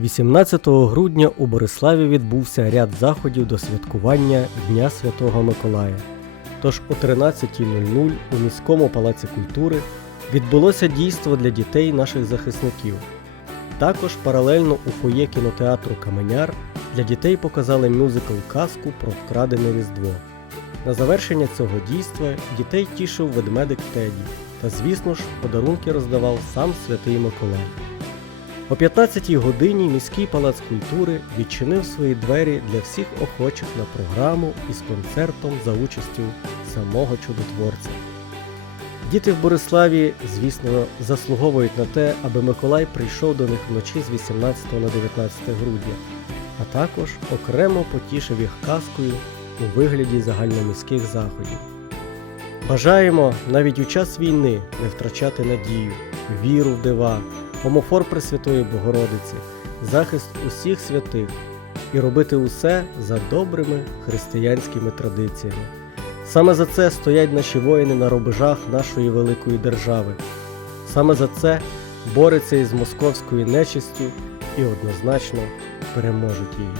18 грудня у Бориславі відбувся ряд заходів до святкування Дня Святого Миколая. Тож о 13.00 у міському палаці культури відбулося дійство для дітей наших захисників. Також паралельно у фоє кінотеатру Каменяр для дітей показали мюзикл казку про вкрадене Різдво. На завершення цього дійства дітей тішив ведмедик Теді, та, звісно ж, подарунки роздавав сам святий Миколай. О 15-й годині міський палац культури відчинив свої двері для всіх охочих на програму із концертом за участю самого чудотворця. Діти в Бориславі, звісно, заслуговують на те, аби Миколай прийшов до них вночі з 18 на 19 грудня, а також окремо потішив їх казкою у вигляді загальноміських заходів. Бажаємо навіть у час війни не втрачати надію, віру в дива, омофор Пресвятої Богородиці, захист усіх святих і робити усе за добрими християнськими традиціями. Саме за це стоять наші воїни на рубежах нашої великої держави. Саме за це бореться із московською нечистю і однозначно переможуть її.